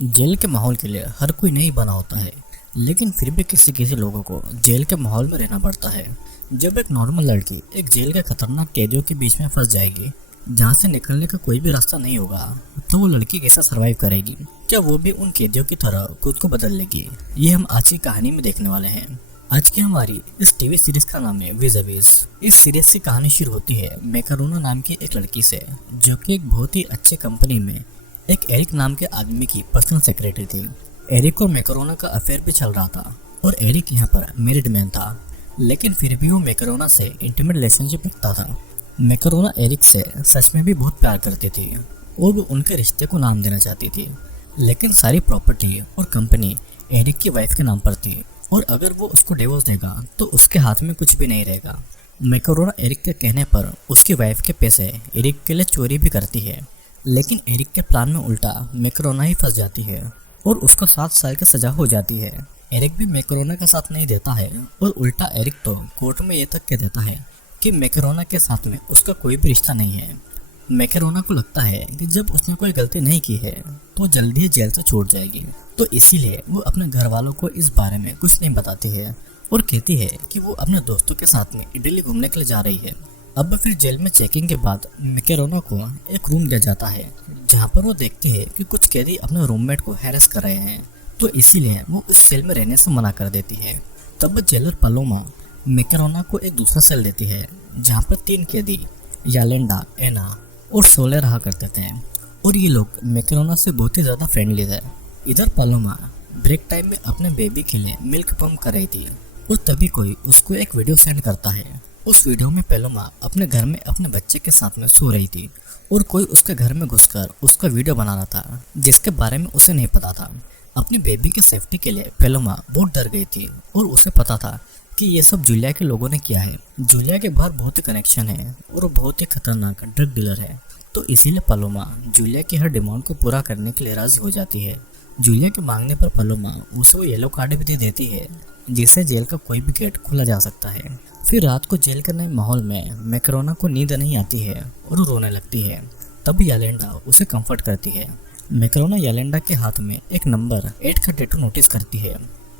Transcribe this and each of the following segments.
Jail के माहौल के लिए हर कोई नहीं बना होता है, लेकिन फिर भी किसी किसी लोगों को जेल के माहौल में रहना पड़ता है। जब एक नॉर्मल लड़की एक जेल के खतरनाक कैदियों के बीच में फंस जाएगी, जहाँ से निकलने का कोई भी रास्ता नहीं होगा, तो वो लड़की कैसे सरवाइव करेगी? क्या वो भी उन कैदियों की तरह खुद को बदल लेगी? ये हम आज की कहानी में देखने वाले हैं। आज की हमारी इस टीवी सीरीज का नाम है विज़-अ-विज़। इस सीरीज की कहानी शुरू होती है मैकरोना नाम की एक लड़की से, जो कि एक बहुत ही अच्छे कंपनी में एक एरिक नाम के आदमी की पर्सनल सेक्रेटरी थी। एरिक और मैकरोना का अफेयर भी चल रहा था और एरिक यहाँ पर मैरिड मैन था, लेकिन फिर भी वो मैकरोना से इंटीमेट रिलेशनशिप रखता था। मैकरोना एरिक से सच में भी बहुत प्यार करती थी और वो उनके रिश्ते को नाम देना चाहती थी, लेकिन सारी प्रॉपर्टी और कंपनी एरिक की वाइफ के नाम पर थी और अगर वो उसको डिवोर्स देगा तो उसके हाथ में कुछ भी नहीं रहेगा। मैकरोना एरिक के कहने पर उसकी वाइफ के पैसे एरिक के लिए चोरी भी करती है, लेकिन एरिक के प्लान में उल्टा मैकरोना ही फंस जाती है और उसको 7 साल की सजा हो जाती है। एरिक भी मैकरोना का साथ नहीं देता है और उल्टा एरिक तो कोर्ट में ये तक कह देता है कि मैकरोना के साथ में उसका कोई भी रिश्ता नहीं है। मैकरोना को लगता है कि जब उसने कोई गलती नहीं की है तो जल्दी ही जेल से छूट जाएगी, तो इसीलिए वो अपने घर वालों को इस बारे में कुछ नहीं बताती है और कहती है कि वो अपने दोस्तों के साथ में इटली घूमने के लिए जा रही है। अब फिर जेल में चेकिंग के बाद मैकरोना को एक रूम दिया जाता है, जहाँ पर वो देखती है कि कुछ कैदी अपने रूममेट को हैरेस कर रहे हैं, तो इसीलिए वो उस सेल में रहने से मना कर देती है। तब जेलर पालोमा मैकरोना को एक दूसरा सेल देती है, जहाँ पर 3 कैदी यालेंडा, एना और सोले रहा करते थे और ये लोग मैकरोना से बहुत ही ज़्यादा फ्रेंडली थे। इधर पालोमा ब्रेक टाइम में अपने बेबी के लिए मिल्क पंप कर रही थी और तभी कोई उसको एक वीडियो सेंड करता है। उस वीडियो में पालोमा अपने घर में अपने बच्चे के साथ में सो रही थी और कोई उसके घर में घुसकर उसका वीडियो बना रहा था, जिसके बारे में उसे नहीं पता था। अपनी बेबी की सेफ्टी के लिए पालोमा बहुत डर गई थी और उसे पता था कि ये सब जूलिया के लोगों ने किया है। जूलिया के बाहर बहुत ही कनेक्शन है और वो बहुत ही खतरनाक ड्रग डीलर है, तो इसीलिए पालोमा जूलिया की हर डिमांड को पूरा करने के लिए राजी हो जाती है। जूलिया के मांगने पर पालोमा उसे वो येलो कार्ड भी दे देती है, जिससे जेल का कोई भी गेट खोला जा सकता है। फिर रात को जेल के नए माहौल में मैकरोना को नींद नहीं आती है और वो रोने लगती है। तब यालेंडा उसे कंफर्ट करती है। मैकरोना यालेंडा के हाथ में एक नंबर 8 का टैटू नोटिस करती है।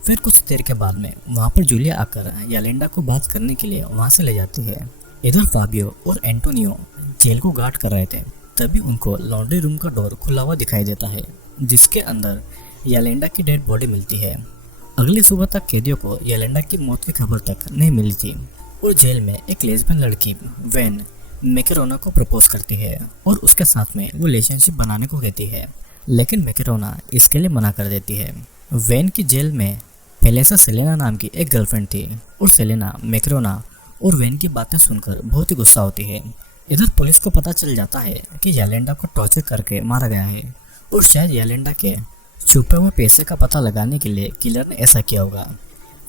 फिर कुछ देर के बाद में वहाँ पर जूलिया आकर यालेंडा को बात करने के लिए वहाँ से ले जाती है। इधर फाबियो और एंटोनियो जेल को गार्ड कर रहे थे, तभी उनको लॉन्ड्री रूम का डोर खुला हुआ दिखाई देता है, जिसके अंदर यालेंडा की डेड बॉडी मिलती है। अगली सुबह तक कैदियों को यालेंडा की मौत की खबर तक नहीं मिली थी और जेल में एक लेस्बियन लड़की वेन मैकरोना को प्रपोज करती है और उसके साथ में वो रिलेशनशिप बनाने को कहती है, लेकिन मैकरोना इसके लिए मना कर देती है। वेन की जेल में पहले से सेलेना नाम की एक गर्लफ्रेंड थी और सेलेना मैकरोना और वेन की बातें सुनकर बहुत ही गुस्सा होती है। इधर पुलिस को पता चल जाता है कि यालेंडा को टॉर्चर करके मारा गया है और शायद यालेंडा के छुपे हुए पैसे का पता लगाने के लिए किलर ने ऐसा किया होगा।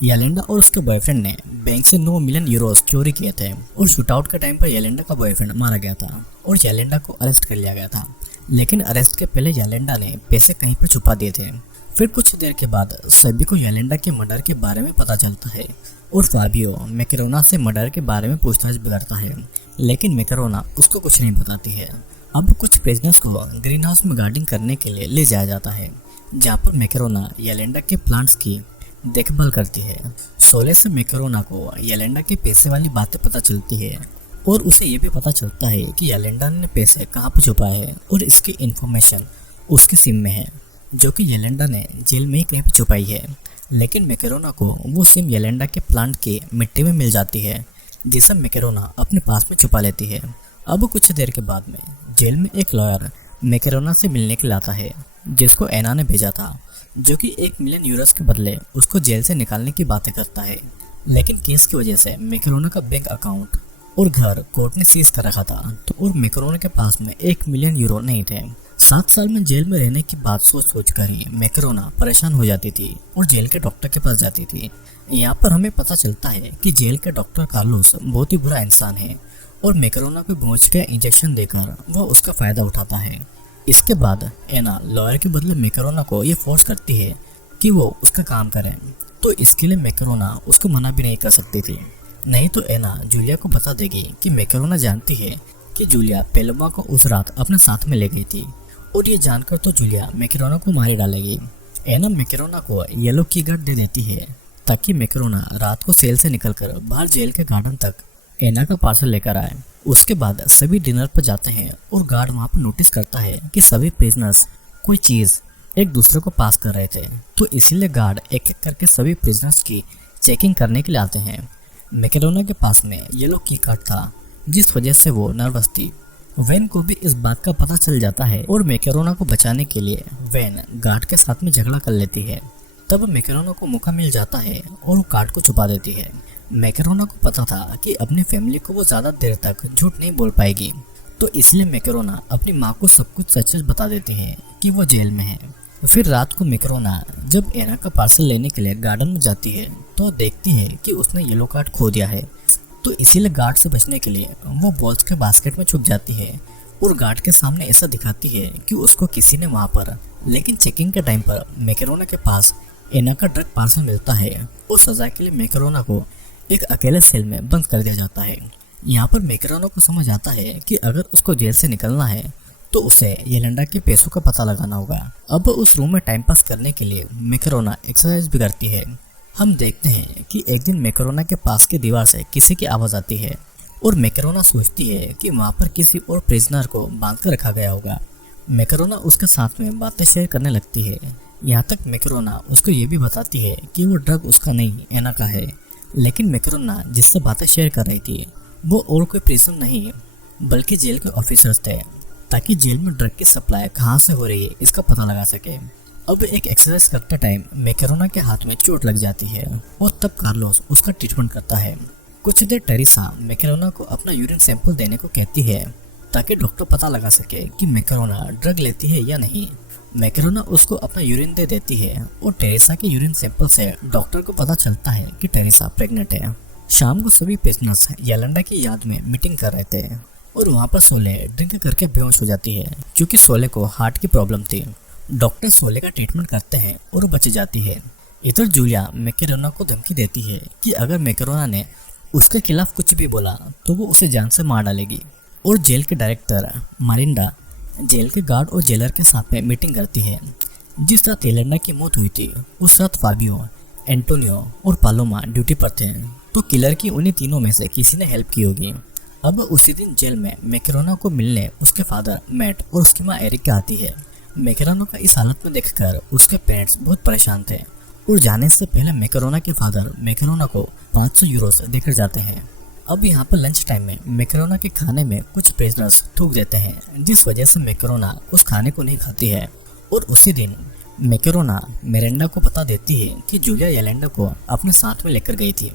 यालेंडा और उसके बॉयफ्रेंड ने बैंक से 9 मिलियन यूरोस चोरी किए थे और शूटआउट के टाइम पर यालेंडा का बॉयफ्रेंड मारा गया था और यालेंडा को अरेस्ट कर लिया गया था, लेकिन अरेस्ट के पहले यालेंडा ने पैसे कहीं पर छुपा दिए थे। फिर कुछ देर के बाद सभी को यालेंडा के मर्डर के बारे में पता चलता है और फाबियो मैकरोना से मर्डर के बारे में पूछताछ भी करता है, लेकिन मैकरोना उसको कुछ नहीं बताती है। अब कुछ प्रिजनर्स को ग्रीन हाउस में गार्डिंग करने के लिए ले जाया जाता है, जहाँ पर मैकरोना यालेंडा के प्लांट्स की देखभाल करती है। सोले से मैकरोना को यालेंडा के पैसे वाली बातें पता चलती है और उसे ये भी पता चलता है कि यालेंडा ने पैसे कहाँ पर छुपाए हैं और इसकी इन्फॉर्मेशन उसके सिम में है, जो कि यालेंडा ने जेल में ही कहीं पर छुपाई है। लेकिन मैकरोना को वो सिम यालेंडा के प्लांट की मिट्टी में मिल जाती है, जिसे मैकरोना अपने पास में छुपा लेती है। अब कुछ देर के बाद में जेल में एक लॉयर मैकरोना से मिलने के लिए आता है, जिसको एना ने भेजा था, जो कि 1 मिलियन यूरोस के बदले उसको जेल से निकालने की बातें करता है। लेकिन केस की वजह से मैकरोना का बैंक अकाउंट और घर कोर्ट ने सीज कर रखा था, तो और मैकरोना के पास में 1 मिलियन यूरो नहीं थे। 7 साल में जेल में रहने की बात सोच कर ही मैकरोना परेशान हो जाती थी और जेल के डॉक्टर के पास जाती थी। यहाँ पर हमें पता चलता है कि जेल के डॉक्टर कार्लोस बहुत ही बुरा इंसान है और मैकरोना को भोज का इंजेक्शन देकर वह उसका फायदा उठाता है। इसके बाद एना लॉयर के बदले मैकरोना को ये फोर्स करती है कि वो उसका काम करें, तो इसके लिए मैकरोना उसको मना भी नहीं कर सकती थी, नहीं तो एना जूलिया को बता देगी कि मैकरोना जानती है कि जूलिया पालोमा को उस रात अपने साथ में ले गई थी और ये जानकर तो जूलिया मैकेरोना को मार डालेगी। एना मैकेरोना को येलो की गार्ड दे देती है ताकि मैकेरोना रात को सेल से निकलकर बाहर जेल के गार्डन तक एना का पार्सल लेकर आए। उसके बाद सभी डिनर पर जाते हैं और गार्ड वहाँ पर नोटिस करता है कि सभी प्रिजनर्स कोई चीज एक दूसरे को पास कर रहे थे, तो इसीलिए गार्ड एक एक करके सभी प्रिजनर्स की चेकिंग करने के लिए आते हैं। मैकेरोना के पास में येलो की कार्ड था जिस वजह से वो नर्वस थी। वेन को भी इस बात का पता चल जाता है और मैकेरोना को बचाने के लिए वेन गार्ड के साथ में झगड़ा कर लेती है। तब मैकेरोना को मौका मिल जाता है और वो कार्ड को छुपा देती है। मैकेरोना को पता था कि अपनी फैमिली को वो ज्यादा देर तक झूठ नहीं बोल पाएगी, तो इसलिए मैकेरोना अपनी माँ को सब कुछ सच सच बता देती है कि वो जेल में है। फिर रात को मैकेरोना जब एना का पार्सल लेने के लिए गार्डन में जाती है तो देखती है कि उसने येलो कार्ड खो दिया है, तो इसीलिए गार्ड से बचने के लिए वो बॉल्स के बास्केट में छुप जाती है और गार्ड के सामने ऐसा दिखाती है कि उसको किसी ने वहाँ पर। लेकिन चेकिंग के टाइम पर मैकेरोना के पास एना का ड्रग पार्सल मिलता है और सजा के लिए मैकेरोना को एक अकेले सेल में बंद कर दिया जाता है। यहाँ पर मैकेरोना को समझ आता है कि अगर उसको जेल से निकलना है तो उसे येलेंडा के पैसों का पता लगाना होगा। अब उस रूम में टाइम पास करने के लिए मैकेरोना एक्सरसाइज भी करती है। हम देखते हैं कि एक दिन मैकेरोना के पास की दीवार से किसी की आवाज़ आती है और मैकेरोना सोचती है कि वहाँ पर किसी और प्रिजनर को बांध कर रखा गया होगा। मैकेरोना उसके साथ में बातें शेयर करने लगती है। यहाँ तक मैकेरोना उसको ये भी बताती है कि वो ड्रग उसका नहीं एना का है। लेकिन मैकेरोना जिससे बातें शेयर कर रही थी वो और कोई प्रिजनर नहीं बल्कि जेल के ऑफिसर्स थे, ताकि जेल में ड्रग की सप्लाई कहाँ से हो रही है इसका पता लगा सके। अब एक एक्सरसाइज करते टाइम मैकेरोना के हाथ में चोट लग जाती है और तब कार्लोस उसका ट्रीटमेंट करता है। कुछ देर टेरेसा मैकेरोना को अपना यूरिन सैंपल देने को कहती है ताकि डॉक्टर पता लगा सके कि मैकेरोना ड्रग लेती है या नहीं। मैकेरोना उसको अपना यूरिन दे देती है और टेरेसा के यूरिन सैंपल से डॉक्टर को पता चलता है कि टेरेसा प्रेग्नेंट है। शाम को सभी प्रिजनर्स येलेंडा की याद में मीटिंग कर रहे थे और वहाँ पर सोले ड्रिंक करके बेहोश हो जाती है क्योंकि सोले को हार्ट की प्रॉब्लम थी। डॉक्टर सोले का ट्रीटमेंट करते हैं और वो बच जाती है। इधर जूलिया मैकेरोना को धमकी देती है कि अगर मैकेरोना ने उसके खिलाफ कुछ भी बोला तो वो उसे जान से मार डालेगी। और जेल के डायरेक्टर मारिंडा जेल के गार्ड और जेलर के साथ में मीटिंग करती है। जिस रात येलेंडा की मौत हुई थी उस रात फाबियो, एंटोनियो और पालोमा ड्यूटी पर थे, तो किलर की उन्हीं तीनों में से किसी ने हेल्प की होगी। अब उसी दिन जेल में मैकेरोना को मिलने उसके फादर मैट और उसकी माँ एरिका आती है। मैकेरोना का इस हालत में देखकर उसके पेरेंट्स बहुत परेशान थे और जाने से पहले मैकेरोना के फादर मैकेरोना को 500 यूरोस देकर जाते हैं। अब यहाँ पर लंच टाइम में मैकेरोना के खाने में कुछ प्रिजनर्स थूक देते हैं जिस वजह से मैकेरोना उस खाने को नहीं खाती है। और उसी दिन मैकेरोना मिरांडा को बता देती है कि जूलिया येलेंडा को अपने साथ में लेकर गई थी,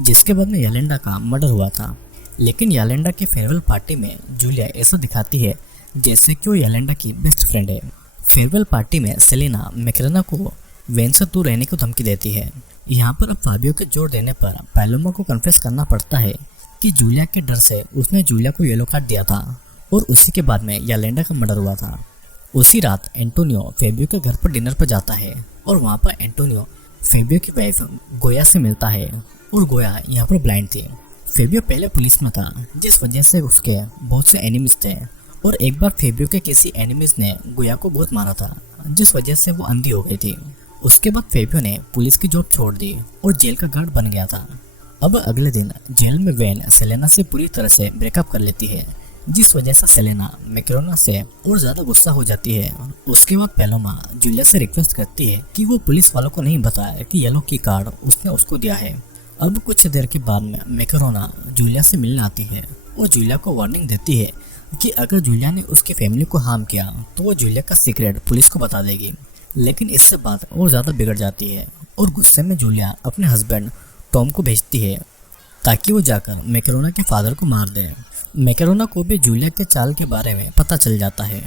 जिसके बाद में येलेंडा का मर्डर हुआ था। लेकिन येलेंडा की फेयरवेल पार्टी में जूलिया ऐसा दिखाती है जैसे कि वो येलेंडा की बेस्ट फ्रेंड है। फेयरवेल पार्टी में सेलिना मैकेरोना को वेन से दूर रहने को धमकी देती है। यहाँ पर अब फाबियो के जोर देने पर पैलोमा को कन्फेस करना पड़ता है कि जूलिया के डर से उसने जूलिया को येलो कार्ड दिया था और उसी के बाद में येलेंडा का मर्डर हुआ था। उसी रात एंटोनियो फेबियो के घर पर डिनर पर जाता है और वहाँ पर एंटोनियो फेबियो की वाइफ गोया से मिलता है और गोया यहाँ पर ब्लाइंड थी। फेबियो पहले पुलिस में था जिस वजह से उसके बहुत से एनिमीज थे और एक बार फेबियो के किसी एनिमीज ने गोया को बहुत मारा था जिस वजह से वो अंधी हो गई थी। उसके बाद फेबियो ने पुलिस की जॉब छोड़ दी और जेल का गार्ड बन गया था। अब अगले दिन जेल में वेन सेलेना से पूरी तरह से ब्रेकअप कर लेती है जिस वजह से सेलेना मैकेरोना से और ज्यादा गुस्सा हो जाती है। उसके बाद पैलोमा जूलिया से रिक्वेस्ट करती है कि वो पुलिस वालों को नहीं बताए कि येलो की कार्ड उसने उसको दिया है। अब कुछ देर के बाद में मैकेरोना जूलिया से मिलने आती है और जूलिया को वार्निंग देती है कि अगर जूलिया ने उसकी फैमिली को हार्म किया तो वो जूलिया का सीक्रेट पुलिस को बता देगी। लेकिन इससे बात और ज़्यादा बिगड़ जाती है और गुस्से में जूलिया अपने हस्बैंड टॉम को भेजती है ताकि वो जाकर मैकेरोना के फादर को मार दे। मैकेरोना को भी जूलिया के चाल के बारे में पता चल जाता है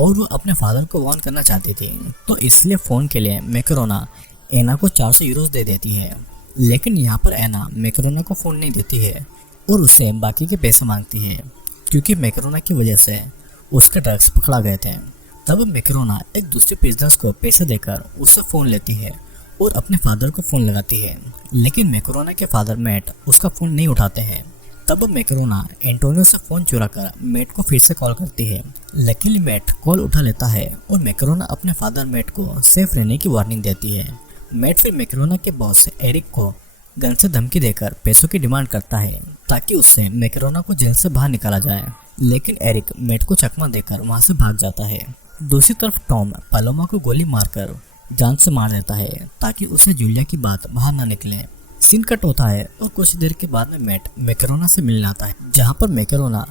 और वो अपने फादर को वार्न करना चाहती थी, तो इसलिए फ़ोन के लिए मैकेरोना एना को 400 यूरोस दे देती है। लेकिन यहाँ पर एना मैकेरोना को फ़ोन नहीं देती है और उससे बाकी के पैसे मांगती है क्योंकि मैकेरोना की वजह से उसके ड्रग्स पकड़ा गए थे। तब मैकेरोना एक दूसरे प्रिजनर्स को पैसे देकर उससे फ़ोन लेती है और अपने फादर को फ़ोन लगाती है। लेकिन मैकेरोना के फादर मैट उसका फ़ोन नहीं उठाते हैं तब मैकरोना एंटोनियो से फोन चुरा कर मैट को फिर से कॉल करती है। लकीली मैट कॉल उठा लेता है और मैकरोना अपने फादर मैट को सेफ रहने की वार्निंग देती है। मैट फिर मैकरोना के बॉस एरिक को गन से धमकी देकर पैसों की डिमांड करता है ताकि उससे मैकरोना को जेल से बाहर निकाला जाए, लेकिन एरिक मैट को चकमा देकर वहां से भाग जाता है। दूसरी तरफ टॉम पालोमा को गोली मारकर जान से मार देता है ताकि उसे जूलिया की बात बाहर ना निकले। सीन कट होता है और कुछ देर के बाद में मैट मैकरोना से मिलने आता है, जहाँ पर मैकरोना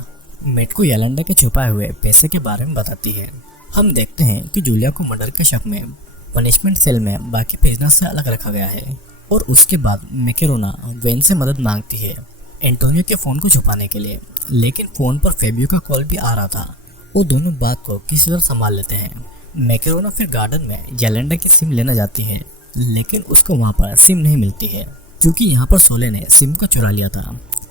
मैट को येलेंडा के छुपाए हुए पैसे के बारे में बताती है। हम देखते हैं कि जूलिया को मर्डर के शक में पनिशमेंट सेल में बाकी प्रिजनर से अलग रखा गया है और उसके बाद मैकरोना वेन से मदद मांगती है एंटोनियो के फोन को छुपाने के लिए, लेकिन फोन पर फेबियो का कॉल भी आ रहा था और दोनों बात को किसी तरह संभाल लेते हैं। मैकरोना फिर गार्डन में येलेंडा की सिम लेना जाती है, लेकिन उसको वहाँ पर सिम नहीं मिलती है क्योंकि यहाँ पर सोले ने सिम को चुरा लिया था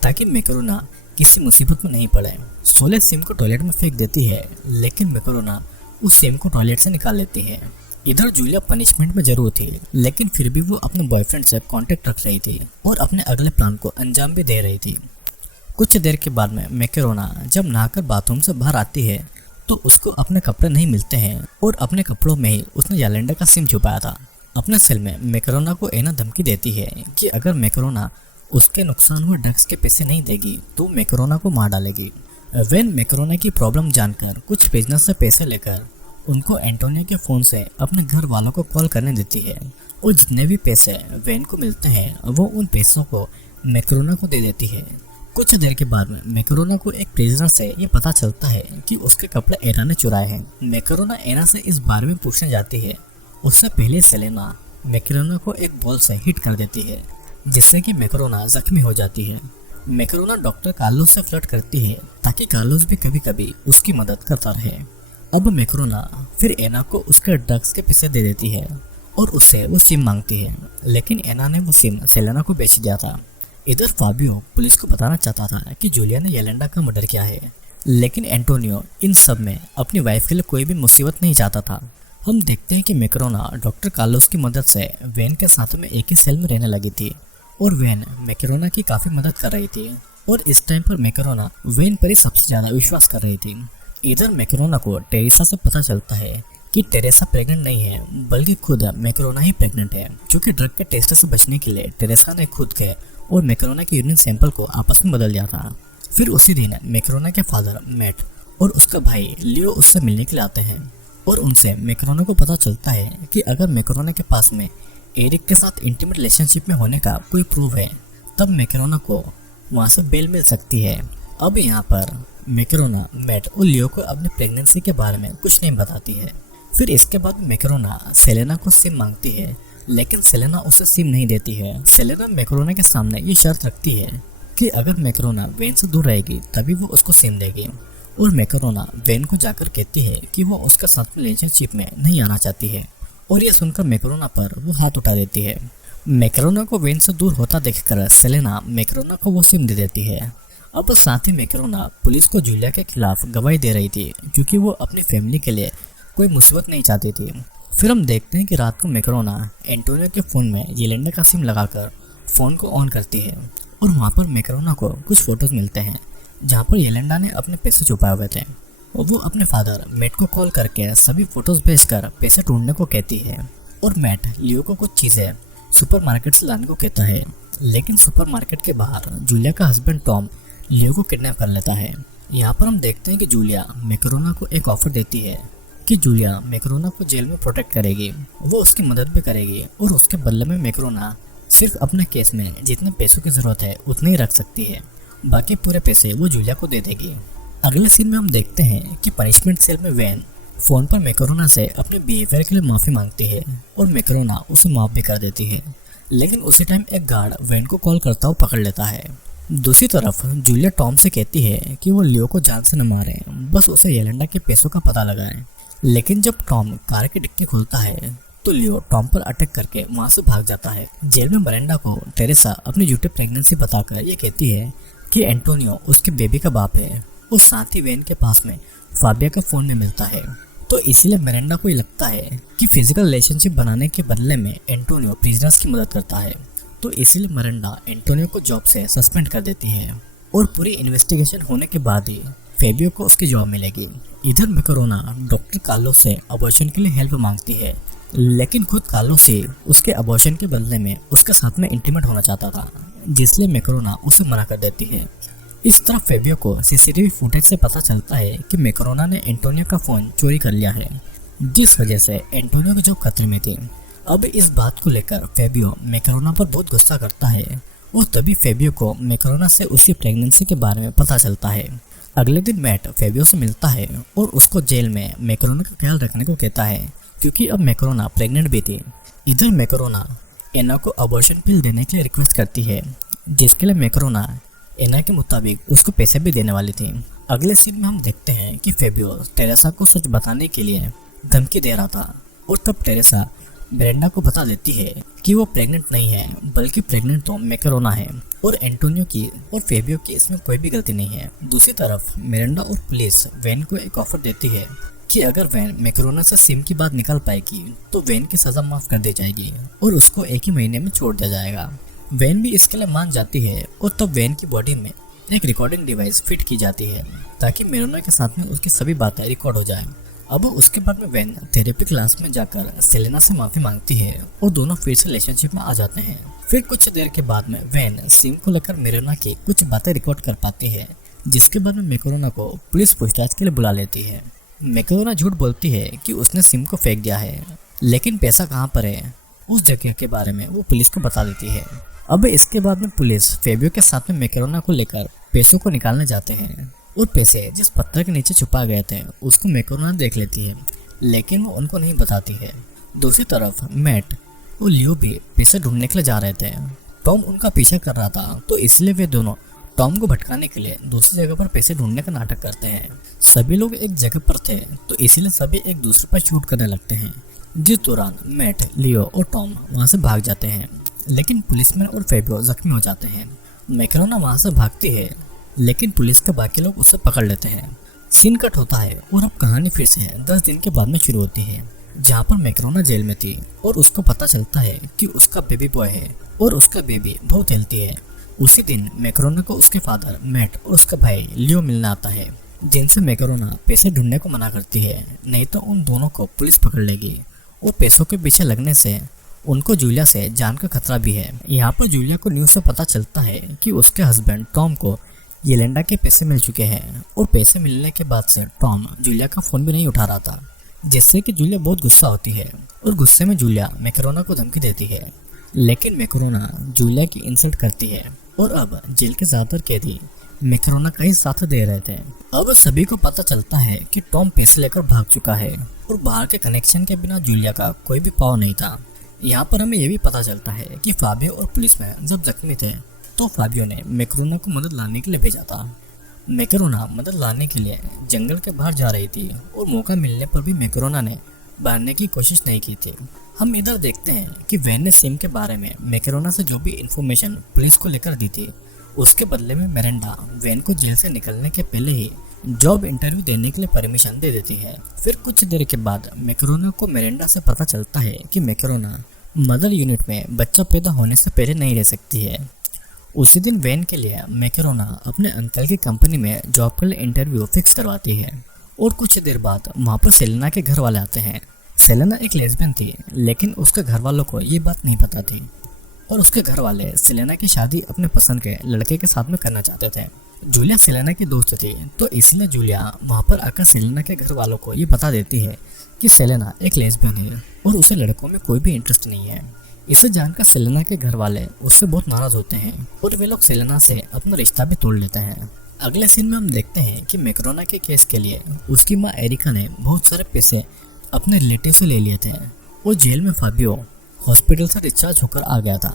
ताकि मैकरोना किसी मुसीबत में नहीं पड़े। सोले सिम को टॉयलेट में फेंक देती है, लेकिन मैकरोना उस सिम को टॉयलेट से निकाल लेती है। इधर जूलिया पनिशमेंट में जरूर थी, लेकिन फिर भी वो अपने बॉयफ्रेंड से कांटेक्ट रख रही थी और अपने अगले प्लान को अंजाम भी दे रही थी। कुछ देर के बाद में मैकरोना जब नहाकर बाथरूम से बाहर आती है तो उसको अपने कपड़े नहीं मिलते हैं और अपने कपड़ों में ही उसने येलेंडा का सिम छुपाया था। अपने सेल में मैकरोना को एना धमकी देती है कि अगर मैकरोना उसके नुकसान हुए ड्रग्स के पैसे नहीं देगी तो मैकरोना को मार डालेगी। वेन मैकरोना की प्रॉब्लम जानकर कुछ बिजनेस से पैसे लेकर उनको एंटोनियो के फोन से अपने घर वालों को कॉल करने देती है और जितने भी पैसे वेन को मिलते हैं वो उन पैसों को मैकरोना को दे देती है। कुछ देर के बाद में मैकरोना को एक प्रिजनर से ये पता चलता है कि उसके कपड़े एना ने चुराए हैं। मैकरोना एना से इस बारे में पूछने जाती है। उससे पहले सेलेना मैकरोना को एक बॉल से हिट कर देती है जिससे कि मैकरोना जख्मी हो जाती है। मैकरोना डॉक्टर कार्लोस से फ्लर्ट करती है ताकि कार्लोस भी कभी कभी उसकी मदद करता रहे। अब मैकरोना फिर एना को उसके ड्रग्स के पैसे दे देती है और उससे वो सिम मांगती है, लेकिन एना ने वो सिम सेलेना को बेच दिया था। इधर फाबियो पुलिस को बताना चाहता था कि जूलिया ने येलेंडा का मर्डर किया है, लेकिन एंटोनियो इन सब में अपनी वाइफ के लिए कोई भी मुसीबत नहीं चाहता था। हम देखते हैं कि मैकरोना डॉक्टर कार्लोस की मदद से वेन के साथ में एक ही सेल में रहने लगी थी और वेन मैकरोना की काफी मदद कर रही थी और इस टाइम पर मैकरोना वेन पर ही सबसे ज्यादा विश्वास कर रही थी। इधर मैकरोना को टेरेसा से पता चलता है कि टेरेसा प्रेग्नेंट नहीं है बल्कि खुद मैकरोना ही प्रेग्नेंट है, क्योंकि ड्रग के टेस्ट से बचने के लिए टेरेसा ने खुद के और मैकरोना के यूरिन सैंपल को आपस में बदल दिया था। फिर उसी दिन मैकरोना के फादर मैट और उसका भाई लियो उससे मिलने के लिए आते हैं और उनसे मैकरोना को पता चलता है कि अगर मैकरोना के पास में एरिक के साथ इंटीमेट रिलेशनशिप में होने का कोई प्रूफ है तब मैकरोना को वहाँ से बेल मिल सकती है। अब यहाँ पर मैकरोना मैट और लियो को अपनी प्रेगनेंसी के बारे में कुछ नहीं बताती है। फिर इसके बाद मैकरोना सेलेना को सिम मांगती है, लेकिन सेलेना उसे सिम नहीं देती है। सेलेना मैकरोना के सामने ये शर्त रखती है कि अगर मैकरोना वेन से दूर रहेगी तभी वो उसको सिम देगी और मैकरोना वेन को जाकर कहती है कि वो उसके साथ रिलेशनशिप में नहीं आना चाहती है और ये सुनकर मैकरोना पर वो हाथ उठा देती है। मैकरोना को वेन से दूर होता देखकर सेलेना मैकरोना को वो सिम दे देती है। अब साथ ही मैकरोना पुलिस को जूलिया के खिलाफ गवाही दे रही थी क्योंकि वो अपनी फैमिली के लिए कोई मुसीबत नहीं चाहती थी। फिर हम देखते हैं कि रात को मैकरोना एंटोनियो के फ़ोन में येलेंडा का सिम लगाकर फ़ोन को ऑन करती है और वहाँ पर मैकरोना को कुछ फ़ोटोज़ मिलते हैं जहाँ पर येलेंडा ने अपने पैसे छुपाए हुए थे और वो अपने फादर मैट को कॉल करके सभी फ़ोटोज़ भेजकर पैसे ढूंढने को कहती है और मैट लियो को कुछ चीज़ें सुपरमार्केट से लाने को कहता है, लेकिन सुपरमार्केट के बाहर जूलिया का हस्बैंड टॉम लियो को किडनैप कर लेता है। यहाँ पर हम देखते हैं कि जूलिया मैकरोना को एक ऑफर देती है कि जूलिया मैकरोना को जेल में प्रोटेक्ट करेगी, वो उसकी मदद भी करेगी और उसके बदले में मैकरोना सिर्फ अपने केस में जितने पैसों की ज़रूरत है उतने ही रख सकती है, बाकी पूरे पैसे वो जूलिया को दे देगी। अगले सीन में हम देखते हैं कि पनिशमेंट सेल में वैन फ़ोन पर मैकरोना से अपने बिहेवियर के लिए माफ़ी मांगती है और मैकरोना उसे माफ़ भी कर देती है, लेकिन उसी टाइम एक गार्ड वैन को कॉल करता हुआ पकड़ लेता है। दूसरी तरफ जूलिया टॉम से कहती है कि वो लियो को जान से न मारे, बस उसे येलेंडा के पैसों का पता लगाए। लेकिन जब टॉम कार की डिक्की खोलता है तो लियो टॉम पर अटैक करके वहाँ से भाग जाता है। जेल में मिरांडा को टेरेसा अपनी झूठी प्रेगनेंसी बताकर ये कहती है कि एंटोनियो उसके बेबी का बाप है और साथ ही वैन के पास में फाबिया का फ़ोन में मिलता है। तो इसीलिए मिरांडा को ये लगता है कि फिजिकल रिलेशनशिप बनाने के बदले में एंटोनियो प्रिजनर्स की मदद करता है, तो इसीलिए मिरांडा एंटोनियो को जॉब से सस्पेंड कर देती है और पूरी इन्वेस्टिगेशन होने के बाद ही फेबियो को उसकी जॉब मिलेगी। इधर मैकरोना डॉक्टर कार्लोस से अबॉर्शन के लिए हेल्प मांगती है, लेकिन खुद कार्लोस ही उसके अबॉर्शन के बदले में उसके साथ में इंटीमेट होना चाहता था, जिसलिए मैकरोना उसे मना कर देती है। इस तरफ फेबियो को सीसीटीवी फुटेज से पता चलता है कि मैकरोना ने एंटोनियो का फोन चोरी कर लिया है, जिस वजह से एंटोनियो की जॉब खतरे में थी। अब इस बात को लेकर फेबियो मैकरोना पर बहुत गुस्सा करता है और तभी फेबियो को मैकरोना से उसकी प्रेगनेंसी के बारे में पता चलता है। अगले दिन मैट फेबियो से मिलता है और उसको जेल में मैकरोना का ख्याल रखने को कहता है, क्योंकि अब मैकरोना प्रेग्नेंट भी थी। इधर मैकरोना एना को अबॉर्शन पिल देने के लिए रिक्वेस्ट करती है, जिसके लिए मैकरोना एना के मुताबिक उसको पैसे भी देने वाली थी। अगले सीन में हम देखते हैं कि फेबियो टेरेसा को सच बताने के लिए धमकी दे रहा था और तब टेरेसा मिरांडा को बता देती है कि वो प्रेग्नेंट नहीं है, बल्कि प्रेग्नेंट तो मैकरोना है और एंटोनियो की और फेबियो की इसमें कोई भी गलती नहीं है। दूसरी तरफ मिरांडा और पुलिस वैन को एक ऑफर देती है कि अगर वैन मैकरोना से सिम की बात निकाल पाएगी तो वैन की सजा माफ कर दी जाएगी और उसको एक ही महीने में छोड़ दिया जाएगा। वैन भी इसके लिए मान जाती है और तब वैन की बॉडी में एक रिकॉर्डिंग डिवाइस फिट की जाती है ताकि मैकरोना के साथ में उसकी सभी बातें रिकॉर्ड हो जाएं। अब उसके बाद में वैन थेरेपी क्लास में जाकर सेलेना से माफी मांगती है और दोनों फिर से रिलेशनशिप में आ जाते हैं। फिर कुछ देर के बाद में वैन सिम को लेकर मैकरोना की कुछ बातें रिकॉर्ड कर पाती है, जिसके बाद में मैकरोना को पुलिस पूछताछ के लिए बुला लेती है। मैकरोना झूठ बोलती है कि उसने सिम को फेंक दिया है, लेकिन पैसा कहाँ पर है उस जगह के बारे में वो पुलिस को बता देती है। अब इसके बाद में पुलिस फेबियो के साथ में मैकरोना को लेकर पैसों को निकालने जाते हैं और पैसे जिस पत्थर के नीचे छुपा गए थे उसको मैकरोना देख लेती है, लेकिन वो उनको नहीं बताती है। दूसरी तरफ मैट और लियो भी पैसे ढूंढने के लिए जा रहे थे। टॉम उनका पीछा कर रहा था, तो इसलिए वे दोनों टॉम को भटकाने के लिए दूसरी जगह पर पैसे ढूंढने का नाटक करते हैं। सभी लोग एक जगह पर थे, तो इसलिए सभी एक दूसरे पर शूट करने लगते हैं, जिस दौरान मैट, लियो और टॉम वहाँ से भाग जाते हैं, लेकिन पुलिसमैन और फेबियो जख्मी हो जाते हैं। मैकरोना वहाँ से भागती है, लेकिन पुलिस के बाकी लोग उससे पकड़ लेते हैं। सीन कट होता है और अब कहानी फिर से 10 दिन के बाद में शुरू होती है, जहाँ पर मैकरोना जेल में थी और उसको पता चलता है कि उसका बेबी बॉय है और उसका बेबी बहुत हेल्थी है। उसी दिन मैकरोना को उसके फादर मैट और उसका भाई लियो मिलने आता है, जिनसे मैकरोना पैसे ढूंढने को मना करती है, नहीं तो उन दोनों को पुलिस पकड़ लेगी और पैसों के पीछे लगने से उनको जूलिया से जान का खतरा भी है। यहाँ पर जूलिया को न्यूज़ से पता चलता है कि उसके हस्बैंड टॉम को येलेंडा के पैसे मिल चुके हैं और पैसे मिलने के बाद से टॉम जूलिया का फोन भी नहीं उठा रहा था, जिससे कि जूलिया बहुत गुस्सा होती है और गुस्से में जूलिया मैकरोना को धमकी देती है, लेकिन मैकरोना जूलिया की इंसल्ट करती है और अब जेल के ज्यादातर कैदी मैकरोना का ही साथ दे रहे थे। अब सभी को पता चलता है कि टॉम पैसे लेकर भाग चुका है और बाहर के कनेक्शन के बिना जूलिया का कोई भी पाव नहीं था। यहाँ पर हमें यह भी पता चलता है कि फाबियो और पुलिस में जब जख्मी थे तो फाबियो ने मैकरोना को मदद लाने के लिए भेजा था। मैकरोना मदद लाने के लिए जंगल के बाहर जा रही थी और मौका मिलने पर भी मैकरोना ने भागने की कोशिश नहीं की थी। हम इधर देखते हैं कि वैन ने सिम के बारे में मैकरोना से जो भी इंफॉर्मेशन पुलिस को लेकर दी थी, उसके बदले में मिरांडा वैन को जेल से निकलने के पहले ही जॉब इंटरव्यू देने के लिए परमिशन दे देती है। फिर कुछ देर के बाद मैकरोना को मिरांडा से पता चलता है कि मैकरोना मदर यूनिट में बच्चा पैदा होने से पहले नहीं रह सकती है। उसी दिन वैन के लिए मैकरोना अपने अंकल की कंपनी में जॉब के लिए इंटरव्यू फिक्स करवाती है और कुछ देर बाद वहाँ पर सेलेना के घर वाले आते हैं। सेलेना एक लेस्बियन थी, लेकिन उसके घर वालों को ये बात नहीं पता थी और उसके घर वाले सेलेना की शादी अपने पसंद के लड़के के साथ में करना चाहते थे। जूलिया सेलेना की दोस्त थी, तो इसलिए जूलिया वहाँ पर आकर सेलेना के घर वालों को ये बता देती है कि सेलेना एक लेस्बियन है और उसे लड़कों में कोई भी इंटरेस्ट नहीं है। इसे जानकर सेलेना के घर वाले उससे बहुत नाराज होते हैं और वे लोग सेलेना से अपना रिश्ता भी तोड़ लेते हैं। अगले सीन में हम देखते हैं कि मैकरोना के केस के लिए उसकी माँ एरिका ने बहुत सारे पैसे अपने रिलेटिव से ले लिए थे और जेल में फाबियो हॉस्पिटल से डिस्चार्ज होकर आ गया था।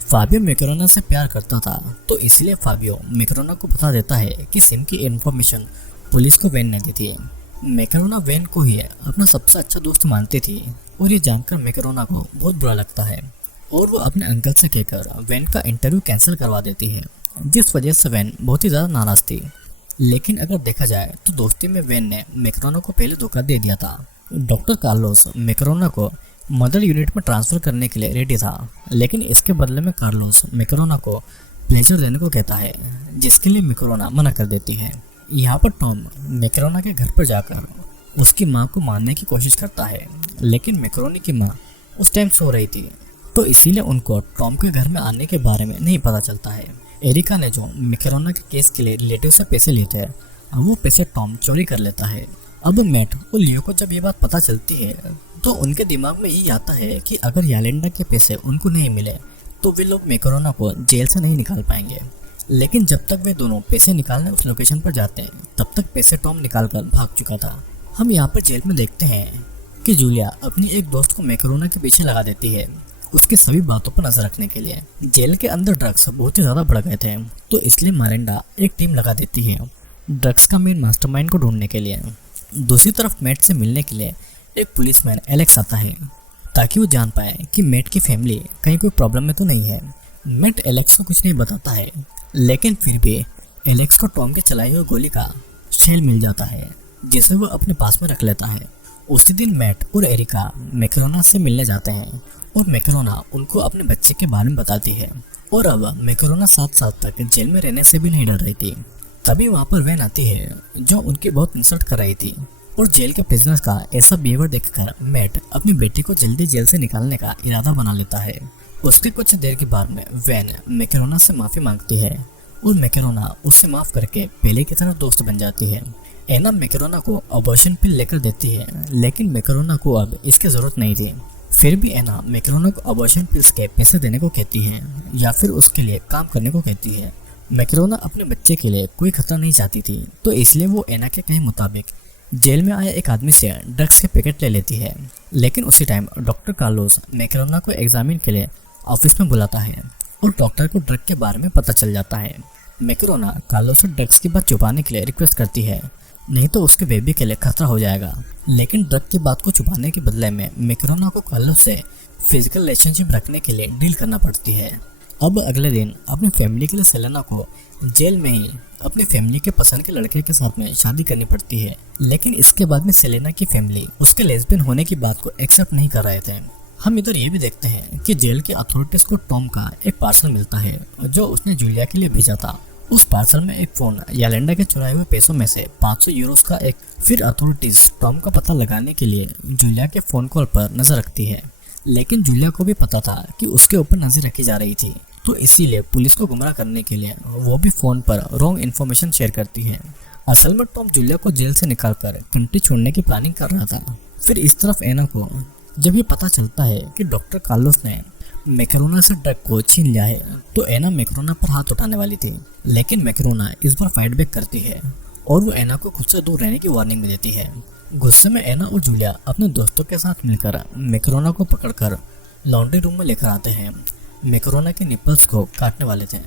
फाबियो मैकरोना से प्यार करता था, तो इसलिए फाबियो मैकरोना को बता देता है कि सिम की इन्फॉर्मेशन पुलिस को वैन ने दी थी। मैकरोना वैन को ही अपना सबसे अच्छा दोस्त मानती थी और ये जानकर मैकरोना को बहुत बुरा लगता है और वो अपने अंकल से कहकर वैन का इंटरव्यू कैंसिल करवा देती है, जिस वजह से वैन बहुत ही ज़्यादा नाराज थी। लेकिन अगर देखा जाए तो दोस्ती में वैन ने मैकरोना को पहले धोखा दे दिया था। डॉक्टर कार्लोस मैकरोना को मदर यूनिट में ट्रांसफ़र करने के लिए रेडी था, लेकिन इसके बदले में कार्लोस मैकरोना को प्लेजर देने को कहता है, जिसके लिए मैकरोना मना कर देती है। यहाँ पर टॉम मैकरोना के घर पर जाकर उसकी माँ को मारने की कोशिश करता है, लेकिन मैकरोनी की माँ उस टाइम सो रही थी, तो इसीलिए उनको टॉम के घर में आने के बारे में नहीं पता चलता है। एरिका ने जो मैकरोना के केस के लिए रिलेटिव से पैसे लिए थे, वो पैसे टॉम चोरी कर लेता है। अब मैट और लियो को जब ये बात पता चलती है तो उनके दिमाग में यही आता है कि अगर यालेंडा के पैसे उनको नहीं मिले तो वे लोग मैकरोना को जेल से नहीं निकाल पाएंगे। लेकिन जब तक वे दोनों पैसे निकालने उस लोकेशन पर जाते हैं, तब तक पैसे टॉम निकाल कर भाग चुका था। हम यहाँ पर जेल में देखते हैं कि जूलिया अपनी एक दोस्त को मैकरोना के पीछे लगा देती है, उसकी सभी बातों पर नजर रखने के लिए। जेल के अंदर ड्रग्स बहुत ही ज्यादा बढ़ गए थे, तो इसलिए मिरांडा एक टीम लगा देती है ड्रग्स का मेन मास्टरमाइंड को ढूंढने के लिए। दूसरी तरफ मैट से मिलने के लिए एक पुलिसमैन एलेक्स आता है, ताकि वो जान पाए कि मैट की फैमिली कहीं कोई प्रॉब्लम में तो नहीं है। मैट एलेक्स को कुछ नहीं बताता है, लेकिन फिर भी एलेक्स को टॉम के चलाई हुई गोली का शेल मिल जाता है, जिसे वो अपने पास में रख लेता है। उसी दिन मैट और एरिका मैकरोना से मिलने जाते हैं और मैकरोना उनको अपने बच्चे के बारे में बताती है। और अब मैकरोना 7 साल तक जेल में रहने से भी नहीं डर रही थी। तभी वहाँ पर वैन आती है जो उनकी बहुत इंसल्ट कर रही थी, और जेल के प्रिजनर्स का ऐसा बिहेवियर देखकर मैट अपनी बेटी को जल्दी जेल से निकालने का इरादा बना लेता है। उसके कुछ देर के बाद में वैन मैकरोना से माफी मांगती है और मैकरोना उससे माफ करके पहले की तरह दोस्त बन जाती है। एना मैकरोना को अबॉर्शन पिल लेकर देती है, लेकिन मैकरोना को अब इसकी जरूरत नहीं थी। फिर भी एना मैकरोना को अबॉर्शन पिल्स के पैसे देने को कहती है या फिर उसके लिए काम करने को कहती है। मैकरोना अपने बच्चे के लिए कोई खतरा नहीं चाहती थी, तो इसलिए वो एना के कहे मुताबिक जेल में आए एक आदमी से ड्रग्स के पैकेट ले लेती है। लेकिन उसी टाइम डॉक्टर कार्लोस मैकरोना को एग्जामिन के लिए ऑफिस में बुलाता है और डॉक्टर को ड्रग के बारे में पता चल जाता है। मैकरोना कार्लोस से ड्रग्स की बात छुपाने के लिए रिक्वेस्ट करती है, नहीं तो उसके बेबी के लिए खतरा हो जाएगा। लेकिन ड्रग की बात को छुपाने के बदले में मैकरोना को कार्लोस से फिजिकल रिलेशनशिप रखने के लिए डील करना पड़ती है। अब अगले दिन अपनी फैमिली के लिए सेलेना को जेल में ही अपनी फैमिली के पसंद के लड़के के साथ में शादी करनी पड़ती है। लेकिन इसके बाद में सेलेना की फैमिली उसके लेस्बियन होने की बात को एक्सेप्ट नहीं कर रहे थे। हम इधर ये भी देखते हैं कि जेल के अथॉरिटीज को टॉम का एक पार्सल मिलता है जो उसने जूलिया के लिए भेजा था। उस पार्सल में एक फोन यालेंडा के चुराए हुए पैसों में से 500 यूरोस का एक। फिर अथॉरिटीज टॉम का पता लगाने के लिए जूलिया के फोन कॉल पर नजर रखती है, लेकिन जूलिया को भी पता था कि उसके ऊपर नजर रखी जा रही थी, तो इसीलिए पुलिस को गुमराह करने के लिए वो भी फोन पर रॉन्ग इन्फॉर्मेशन शेयर करती है। असल में टॉम जूलिया को जेल से निकालकर कंट्री छोड़ने की प्लानिंग कर रहा था। फिर इस तरफ एना को जब ये पता चलता है कि डॉक्टर कार्लोस ने मैकरोना से ड्रग को छीन लिया है, तो एना मैकरोना पर हाथ उठाने वाली थी, लेकिन मैकरोना इस बार फाइट बैक करती है और वो एना को खुद से दूर रहने की वार्निंग भी देती है। गुस्से में एना और जूलिया अपने दोस्तों के साथ मिलकर मैकरोना को पकड़कर लॉन्ड्री रूम में लेकर आते हैं। मैकरोना के निपल्स को काटने वाले थे,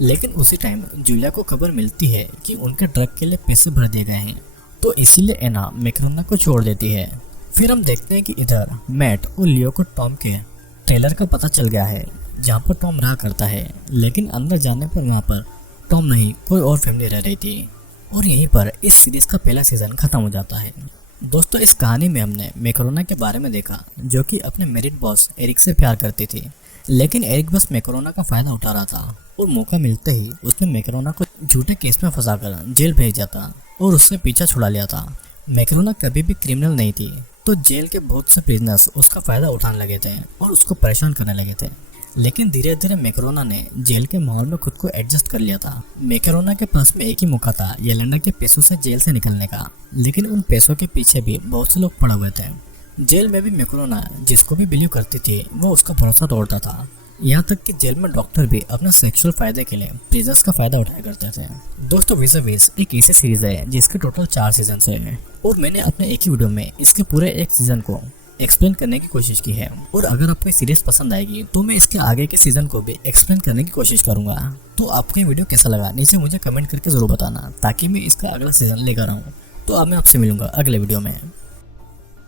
लेकिन उसी टाइम जूलिया को खबर मिलती है कि उनके ड्रग के लिए पैसे भर दिए गए हैं, तो इसीलिए एना मैकरोना को छोड़ देती है। फिर हम देखते हैं कि इधर मैट और लियो को टॉम के ट्रेलर का पता चल गया है, जहाँ पर टॉम रहा करता है, लेकिन अंदर जाने पर वहाँ पर टॉम नहीं कोई और फैमिली रह रही थी। और यहीं पर इस सीरीज का पहला सीजन खत्म हो जाता है। दोस्तों, इस कहानी में हमने मैकरोना के बारे में देखा, जो कि अपने मेरिट बॉस एरिक से प्यार करती थी, लेकिन एरिक बस मैकरोना का फायदा उठा रहा था और मौका मिलते ही उसने मैकरोना को झूठे केस में फंसाकर जेल भेज दिया था और उससे पीछा छुड़ा लिया था। मैकरोना कभी भी क्रिमिनल नहीं थी, तो जेल के बहुत से प्रिजनर्स उसका फायदा उठाने लगे थे और उसको परेशान करने लगे थे। लेकिन धीरे धीरे मैकरोना ने जेल के माहौल में खुद को एडजस्ट कर लिया था। मैकरोना के पास में एक ही मौका था यालेंडा के पैसों से जेल से निकलने का, लेकिन उन पैसों के पीछे भी बहुत से लोग पड़े हुए थे। जेल में भी मैकरोना जिसको भी बिलीव करती थी वो उसका भरोसा तोड़ता था। यहाँ तक कि जेल में डॉक्टर भी अपने सेक्सुअल फायदे के लिए प्रिजनर्स का फायदा उठाया करते थे। दोस्तों, विज़ विज़ एक ऐसी सीरीज है जिसके टोटल 4 सीजन है और मैंने अपने एक ही वीडियो में इसके पूरे एक सीजन को एक्सप्लेन करने की कोशिश की है। और अगर आपको सीरीज पसंद आएगी तो मैं इसके आगे के सीजन को भी एक्सप्लेन करने की कोशिश करूंगा। तो आपको ये वीडियो कैसा लगा नीचे मुझे कमेंट करके जरूर बताना, ताकि मैं इसका अगला सीजन लेकर आऊँ। तो अब मैं आपसे मिलूंगा अगले वीडियो में।